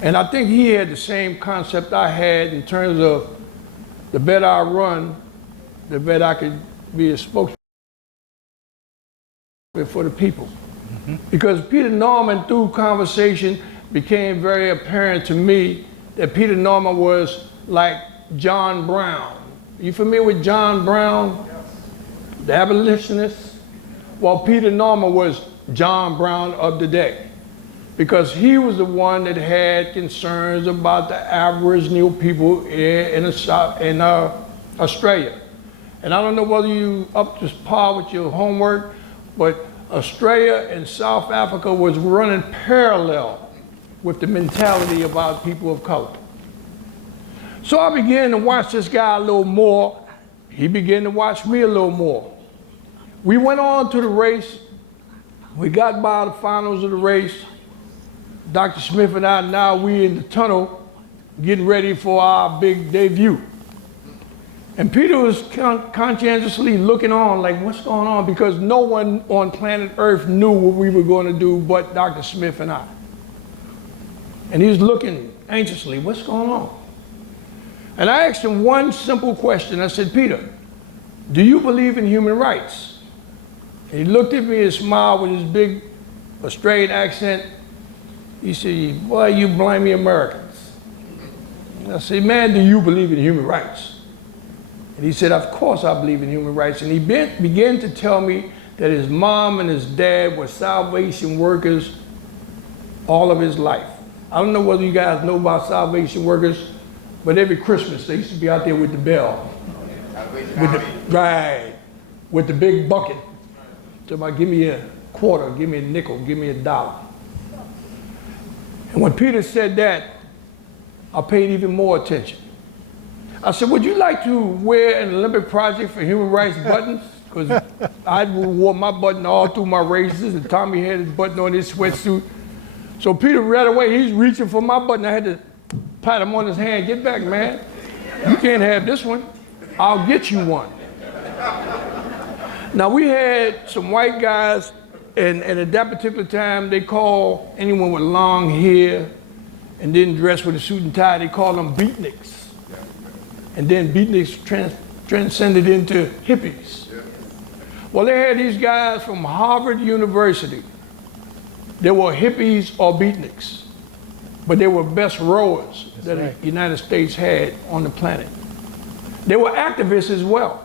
And I think he had the same concept I had in terms of the better I run, the better I could be a spokesman for the people. Mm-hmm. Because Peter Norman, through conversation, became very apparent to me that Peter Norman was like John Brown. You familiar with John Brown, the abolitionist? Well, Peter Norman was John Brown of the day, because he was the one that had concerns about the Aboriginal people in Australia. And I don't know whether you up to par with your homework, but Australia and South Africa was running parallel with the mentality about people of color. So I began to watch this guy a little more. He began to watch me a little more. We went on to the race. We got by the finals of the race. Dr. Smith and I, now we in the tunnel getting ready for our big debut. And Peter was conscientiously looking on like, what's going on? Because no one on planet Earth knew what we were going to do but Dr. Smith and I. And he was looking anxiously, what's going on? And I asked him one simple question. I said, "Peter, do you believe in human rights?" And he looked at me and smiled with his big Australian accent. He said, "Boy, you blimey Americans." And I said, "Man, do you believe in human rights?" And he said, of course I believe in human rights. And he began to tell me that his mom and his dad were salvation workers all of his life. I don't know whether you guys know about salvation workers, but every Christmas they used to be out there with the bell. With the big bucket. Somebody give me a quarter, give me a nickel, give me $1. And when Peter said that, I paid even more attention. I said, would you like to wear an Olympic Project for Human Rights buttons? Because I wore my button all through my races, and Tommie had his button on his sweatsuit. So Peter right away, he's reaching for my button. I had to pat him on his hand. Get back, man. You can't have this one. I'll get you one. Now, we had some white guys, and at that particular time, they called anyone with long hair and didn't dress with a suit and tie, they called them beatniks. And then beatniks transcended into hippies. Well, they had these guys from Harvard University. They were hippies or beatniks, but they were best rowers that the United States had on the planet. They were activists as well.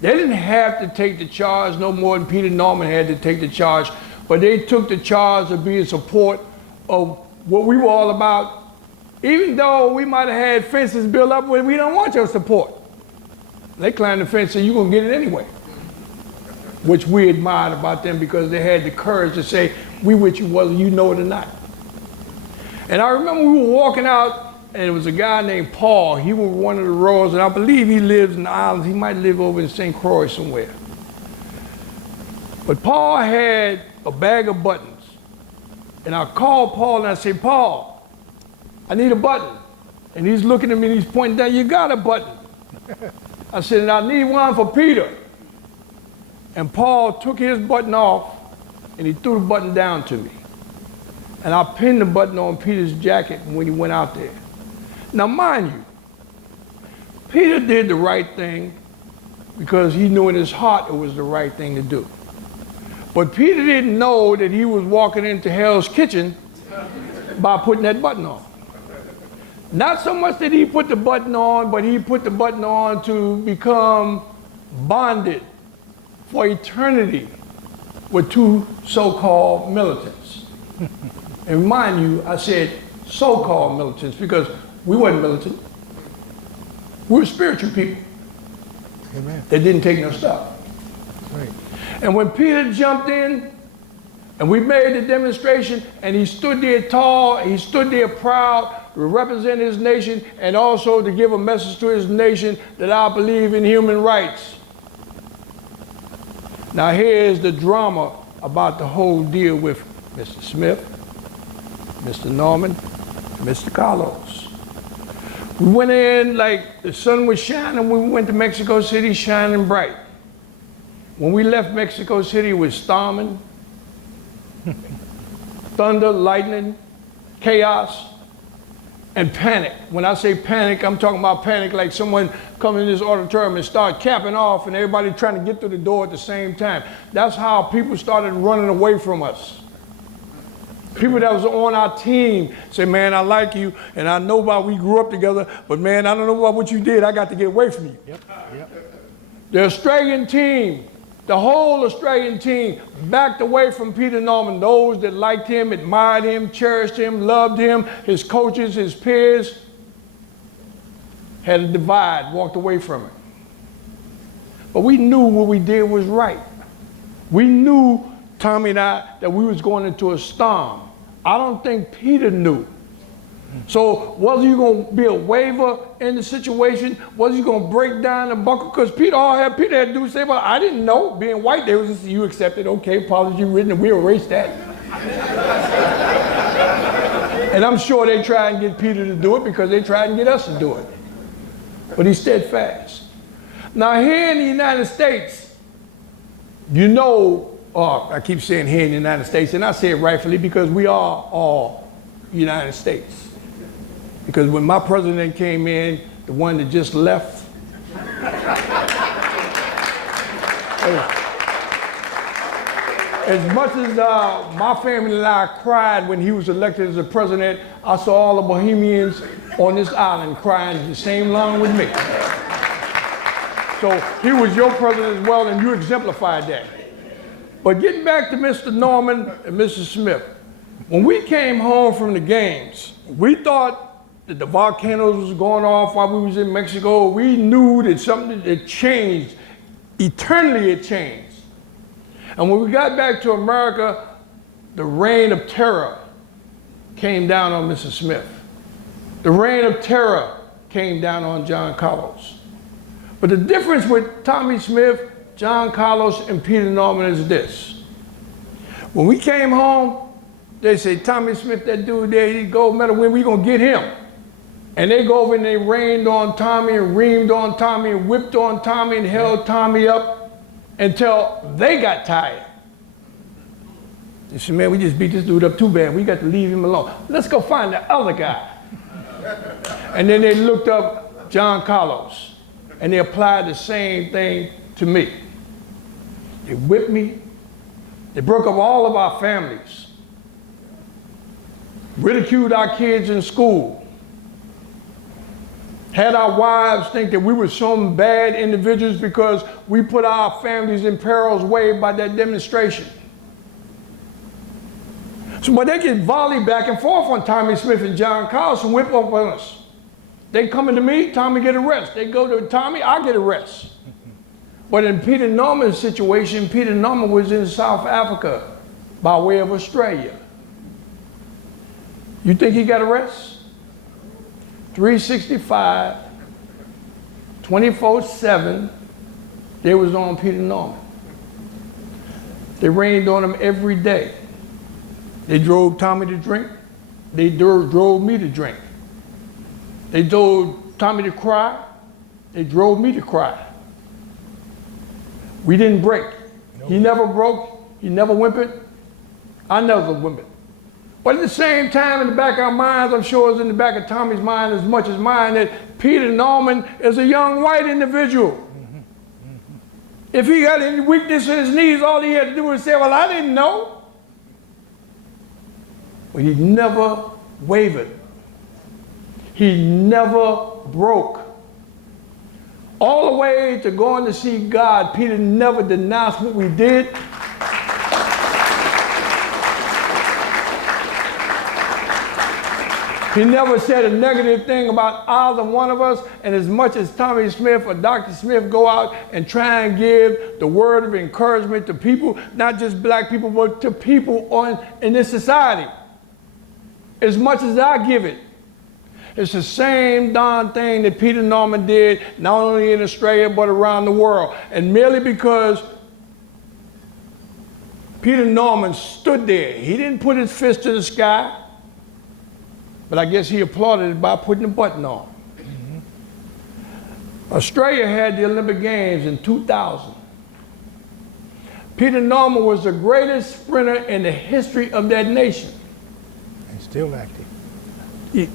They didn't have to take the charge no more than Peter Norman had to take the charge, but they took the charge of being support of what we were all about, even though we might have had fences built up where we don't want your support. They climbed the fence and said, you're gonna get it anyway. Which we admired about them because they had the courage to say, we with you whether you know it or not. And I remember we were walking out, and there was a guy named Paul. He was one of the rowers, and I believe he lives in the islands. He might live over in St. Croix somewhere. But Paul had a bag of buttons. And I called Paul and I said, Paul, I need a button. And he's looking at me and he's pointing down, you got a button. I said, and I need one for Peter. And Paul took his button off and he threw the button down to me. And I pinned the button on Peter's jacket when he went out there. Now, mind you, Peter did the right thing because he knew in his heart it was the right thing to do. But Peter didn't know that he was walking into Hell's Kitchen by putting that button on. Not so much that he put the button on, but he put the button on to become bonded for eternity with two so-called militants. And mind you, I said so-called militants because we weren't militant. We were spiritual people. Amen. That didn't take no stuff. Right. And when Peter jumped in and we made the demonstration and he stood there tall, he stood there proud to represent his nation and also to give a message to his nation that I believe in human rights. Now here's the drama about the whole deal with Mr. Smith, Mr. Norman, Mr. Carlos. We went in like the sun was shining. We went to Mexico City shining bright. When we left Mexico City, it was storming, thunder, lightning, chaos, and panic. When I say panic, I'm talking about panic like someone coming in this auditorium and start capping off and everybody trying to get through the door at the same time. That's how people started running away from us. People that was on our team say, man, I like you, and I know about we grew up together, but man, I don't know about what you did. I got to get away from you. Yep. The Australian team, the whole Australian team backed away from Peter Norman. Those that liked him, admired him, cherished him, loved him, his coaches, his peers, had a divide, walked away from it. But we knew what we did was right. We knew, Tommie and I, that we was going into a storm. I don't think Peter knew. So was you going to be a waiver in the situation? Was you going to break down the buckle? Because Peter had to do was say, well, I didn't know. Being white, they was just, you accepted, okay, apology written, and we erased that. And I'm sure they tried and get Peter to do it because they tried and get us to do it. But he's steadfast. Now here in the United States, you know, I keep saying here in the United States, and I say it rightfully because we are all United States. Because when my president came in, the one that just left, as much as my family and I cried when he was elected as a president, I saw all the Bohemians on this island crying the same along with me. So he was your president as well, and you exemplified that. But getting back to Mr. Norman and Mrs. Smith, when we came home from the games, we thought that the volcanoes was going off while we was in Mexico. We knew that something had changed. Eternally it changed. And when we got back to America, the reign of terror came down on Mrs. Smith. The reign of terror came down on John Carlos. But the difference with Tommie Smith, John Carlos, and Peter Norman is this. When we came home, they say, Tommie Smith, that dude there, he's gold medal winner, we gonna get him. And they go over and they rained on Tommie and reamed on Tommie and whipped on Tommie and held Tommie up until they got tired. They said, man, we just beat this dude up too bad. We got to leave him alone. Let's go find the other guy. And then they looked up John Carlos and they applied the same thing to me. They whipped me. They broke up all of our families. Ridiculed our kids in school. Had our wives think that we were some bad individuals because we put our families in peril's way by that demonstration. So when they get volleyed back and forth on Tommie Smith and John Carlos and whip up on us, they coming to me, Tommie get arrested. They go to Tommie, I get arrested. But in Peter Norman's situation, Peter Norman was in South Africa by way of Australia. You think he got arrested? 365, 24/7, they was on Peter Norman. They rained on him every day. They drove Tommie to drink. They drove me to drink. They drove Tommie to cry. They drove me to cry. We didn't break. No. He never broke. He never whimpered. I never whimpered. But at the same time, in the back of our minds, I'm sure it's in the back of Tommie's mind as much as mine, that Peter Norman is a young white individual. If he got any weakness in his knees, all he had to do was say, well, I didn't know. But he never wavered. He never broke. All the way to going to see God, Peter never denounced what we did. He never said a negative thing about either one of us, and as much as Tommie Smith or Dr. Smith go out and try and give the word of encouragement to people, not just black people, but to people in this society, as much as I give it, it's the same darn thing that Peter Norman did, not only in Australia, but around the world. And merely because Peter Norman stood there, he didn't put his fist to the sky, but I guess he applauded it by putting a button on. Australia had the Olympic Games in 2000. Peter Norman was the greatest sprinter in the history of that nation. And still active.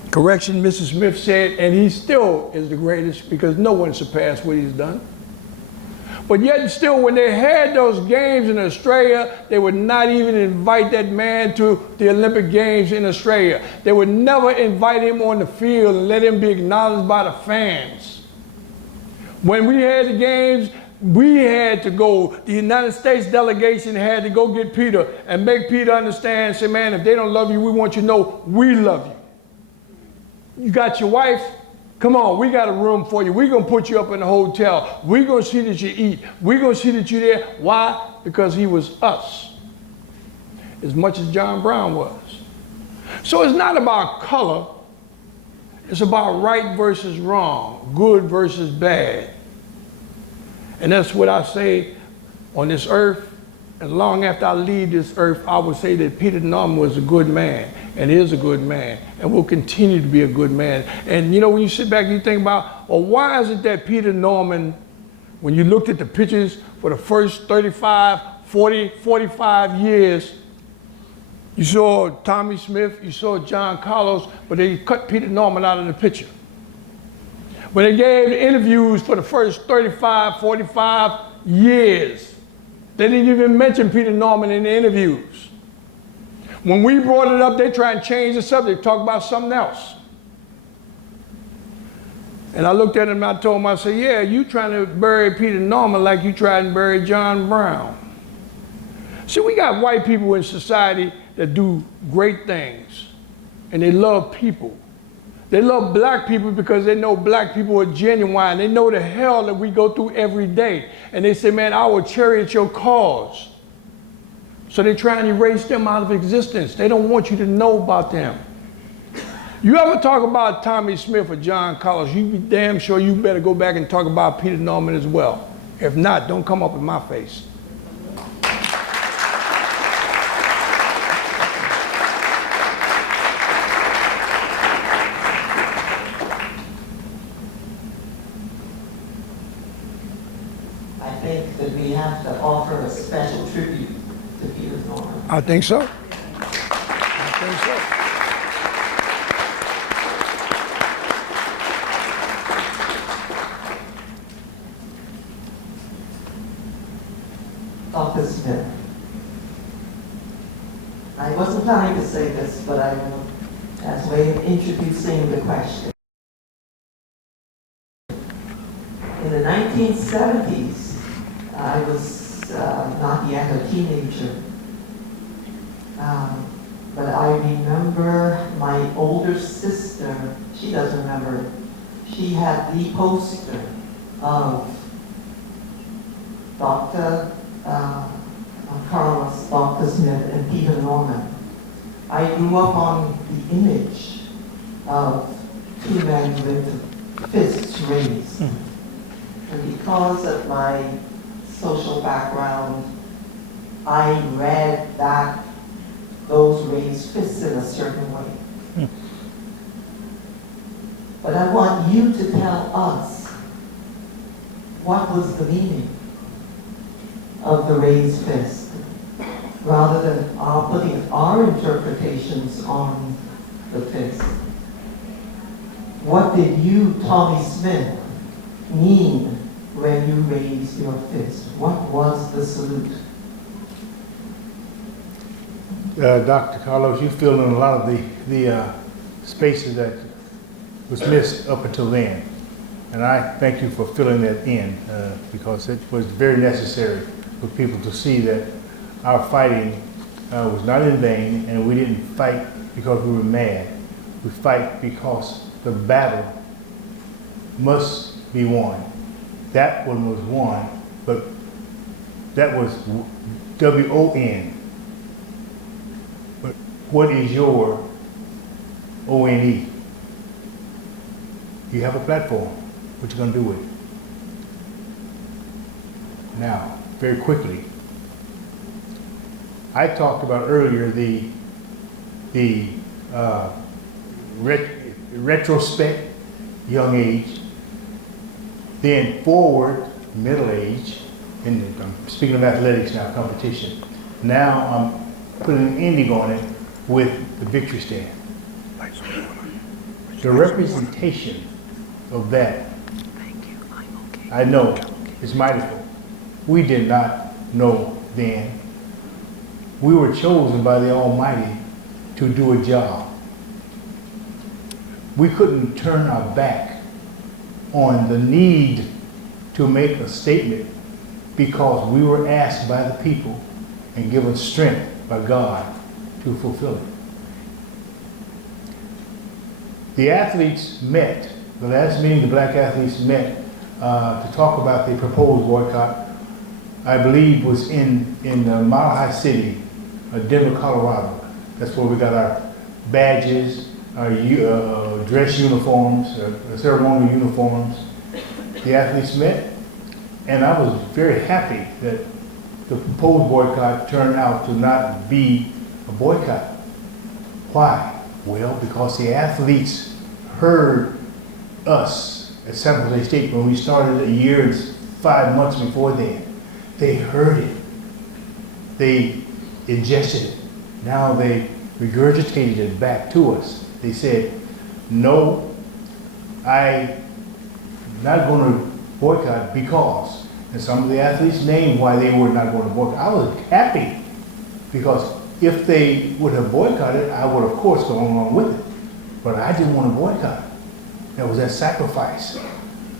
Correction, Mrs. Smith said, and he still is the greatest because no one surpassed what he's done. But yet and still, when they had those games in Australia, they would not even invite that man to the Olympic Games in Australia. They would never invite him on the field and let him be acknowledged by the fans. When we had the games, we had to go, the United States delegation had to go get Peter and make Peter understand, say, man, if they don't love you, we want you to know we love you. You got your wife? Come on, we got a room for you. We're going to put you up in a hotel. We're going to see that you eat. We're going to see that you're there. Why? Because he was us, as much as John Brown was. So it's not about color. It's about right versus wrong, good versus bad. And that's what I say on this earth. And long after I leave this earth, I would say that Peter Norman was a good man and is a good man and will continue to be a good man. And you know, when you sit back and you think about, well, why is it that Peter Norman, when you looked at the pictures for the first 35, 40, 45 years, you saw Tommie Smith, you saw John Carlos, but they cut Peter Norman out of the picture. When they gave interviews for the first 35, 45 years, they didn't even mention Peter Norman in the interviews. When we brought it up, they try and change the subject, talk about something else. And I looked at him and I told him, I said, yeah, you trying to bury Peter Norman like you tried to bury John Brown. See, we got white people in society that do great things, and they love people. They love black people because they know black people are genuine. They know the hell that we go through every day. And they say, man, I will cherish your cause. So they try and erase them out of existence. They don't want you to know about them. You ever talk about Tommie Smith or John Collins, you be damn sure you better go back and talk about Peter Norman as well. If not, don't come up in my face. I think that we have to offer a special tribute to Peter Norman. I think so. I think so. Dr. Smith. I wasn't planning to say this, but I will, as a way of introducing the question. In the 1970s, I was not yet a teenager, but I remember my older sister, she doesn't remember it, she had the poster of Dr. Carlos, Dr. Smith, and Peter Norman. I grew up on the image of two men with fists raised. And because of my social background, I read that those raised fists in a certain way. But I want you to tell us what was the meaning of the raised fist, rather than putting our interpretations on the fist. What did you, Tommie Smith, mean when you raised your fist? What was the salute? Dr. Carlos, you filled in a lot of the spaces that was missed up until then. And I thank you for filling that in because it was very necessary for people to see that our fighting was not in vain, and we didn't fight because we were mad. We fight because the battle must be won. That one was won, but that was W-O-N. But what is your O-N-E? You have a platform. What you gonna do with it? Now, very quickly, I talked about earlier the retrospect, young age, then forward, middle age, and I'm speaking of athletics now, competition. Now I'm putting an ending on it with the victory stand. The representation of that, I know, is mightiful. We did not know then. We were chosen by the Almighty to do a job. We couldn't turn our back on the need to make a statement because we were asked by the people and given strength by God to fulfill it. The athletes met, the last meeting the black athletes met to talk about the proposed boycott, I believe was in Mile High City, Denver, Colorado. That's where we got our badges, our dress uniforms, ceremonial uniforms. The athletes met, and I was very happy that the proposed boycott turned out to not be a boycott. Why? Well, because the athletes heard us at San Jose State when we started a year and 5 months before then. They heard it. They ingested it. Now they regurgitated it back to us. They said, no, I'm not going to boycott because, and some of the athletes named why they were not going to boycott. I was happy because if they would have boycotted, I would of course go along with it. But I didn't want to boycott. There was that sacrifice.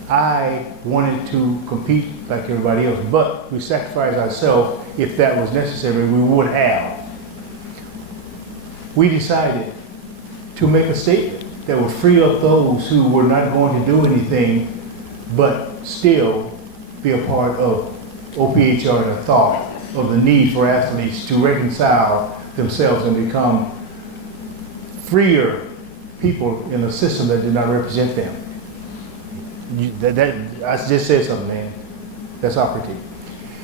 I wanted to compete like everybody else, but we sacrificed ourselves if that was necessary, we would have. We decided to make a statement that would free up those who were not going to do anything, but still be a part of OPHR and the thought of the need for athletes to reconcile themselves and become freer people in a system that did not represent them. I just said something, man. That's operative.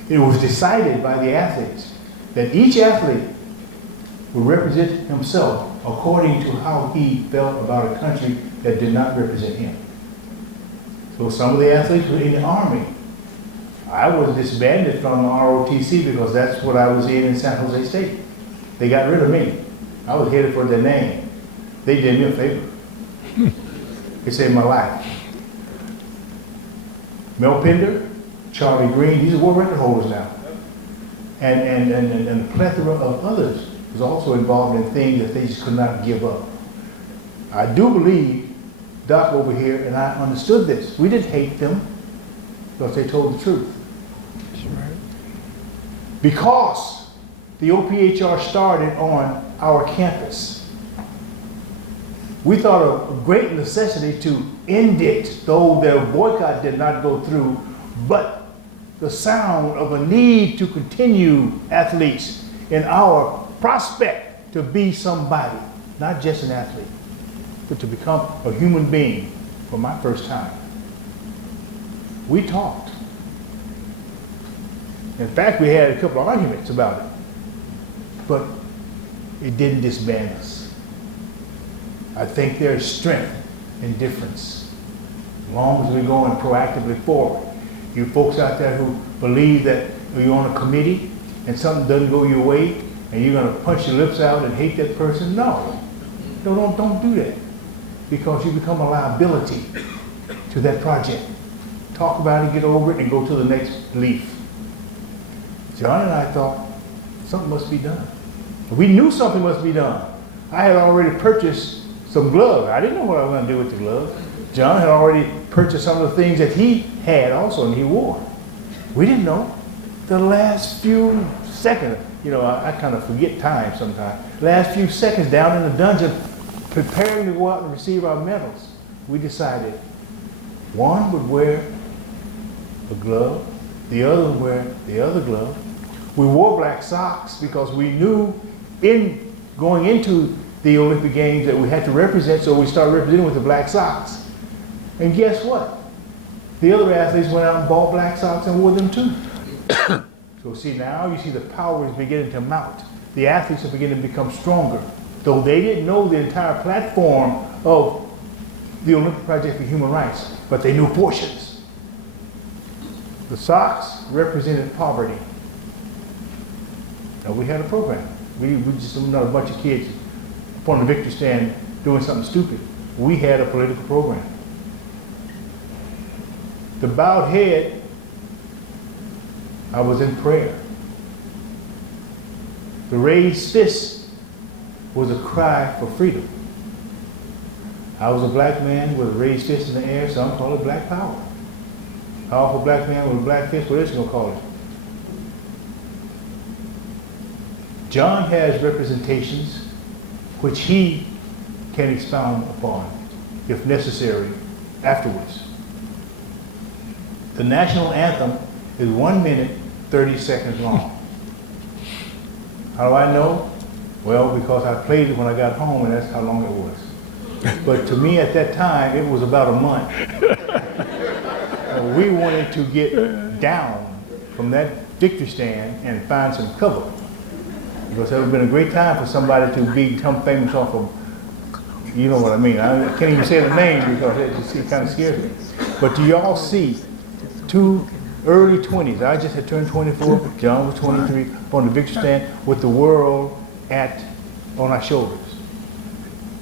It was decided by the athletes that each athlete would represent himself according to how he felt about a country that did not represent him. So some of the athletes were in the Army. I was disbanded from ROTC because that's what I was in San Jose State. They got rid of me. I was headed for their name. They did me a favor. It saved my life. Mel Pender, Charlie Green, these are world record holders now. And a plethora of others was also involved in things that they just could not give up. I do believe Doc over here and I understood this. We didn't hate them because they told the truth. That's right. Because the OPHR started on our campus, we thought of a great necessity to end it, though their boycott did not go through, but the sound of a need to continue athletes in our prospect to be somebody, not just an athlete, but to become a human being for my first time. We talked. In fact, we had a couple of arguments about it, but it didn't disband us. I think there's strength in difference, as long as we're going proactively forward. You folks out there who believe that you're on a committee and something doesn't go your way and you're going to punch your lips out and hate that person, no. Don't do that, because you become a liability to that project. Talk about it, get over it, and go to the next leaf. John and I thought something must be done. We knew something must be done. I had already purchased some gloves. I didn't know what I was going to do with the gloves. John had already purchased some of the things that he had also and he wore. We didn't know. The last few seconds, you know, I kind of forget time sometimes. Last few seconds down in the dungeon, preparing to go out and receive our medals, we decided one would wear a glove, the other would wear the other glove. We wore black socks because we knew in going into the Olympic Games that we had to represent, so we started representing with the black socks. And guess what? The other athletes went out and bought black socks and wore them too. So see, now you see the power is beginning to mount. The athletes are beginning to become stronger. Though they didn't know the entire platform of the Olympic Project for Human Rights, but they knew portions. The socks represented poverty. Now we had a program. We just were not a bunch of kids up on the victory stand doing something stupid. We had a political program. The bowed head, I was in prayer. The raised fist was a cry for freedom. I was a black man with a raised fist in the air, so I'm calling it black power. Powerful black man with a black fist, what else you gonna call it? John has representations which he can expound upon, if necessary, afterwards. The national anthem is 1 minute, 30 seconds long. How do I know? Well, because I played it when I got home and that's how long it was. But to me at that time, it was about a month. We wanted to get down from that victory stand and find some cover. Because it would have been a great time for somebody to become famous off of, you know what I mean. I can't even say the name because it kind of scares me. But do y'all see two early 20s? I just had turned 24, John was 23, on the victory stand with the world on our shoulders.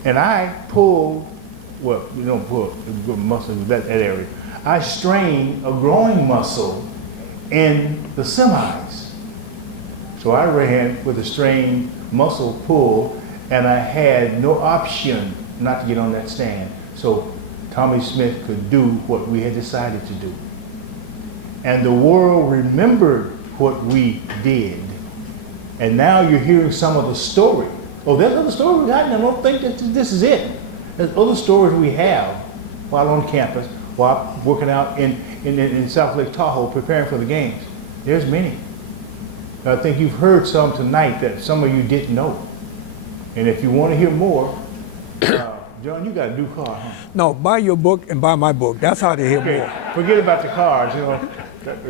And I pulled, well, you don't pull muscle in that area. I strained a growing muscle in the semis. So I ran with a strained muscle pull, and I had no option not to get on that stand. So Tommie Smith could do what we had decided to do. And the world remembered what we did. And now you're hearing some of the story. Oh, there's other stories we got, and I don't think that this is it. There's other stories we have while on campus, while working out in South Lake Tahoe, preparing for the games. There's many. I think you've heard some tonight that some of you didn't know. And if you want to hear more, John, you got a new car, huh? No, buy your book and buy my book. That's how they hear more. Okay, forget about the cars, you know.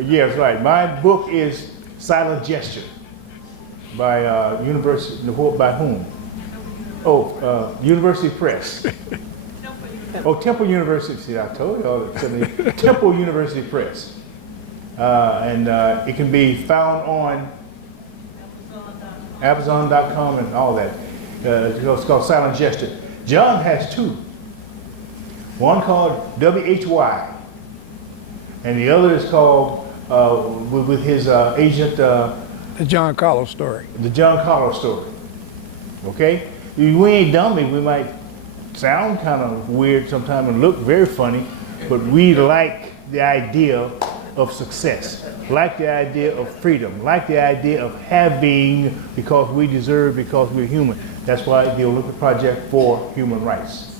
Yeah, that's right. My book is Silent Gesture by University, by whom? Oh, University Press. Oh, Temple University. See, I told you all that. Temple University Press. And it can be found on Amazon.com and all that. It's called Silent Gesture. John has two. One called WHY, and the other is called, with his agent, The John Carlos story. The John Carlos story. Okay? We ain't dummy. We might sound kind of weird sometimes and look very funny, but we like the idea of success, like the idea of freedom, like the idea of having because we deserve, because we're human. That's why the Olympic Project for Human Rights.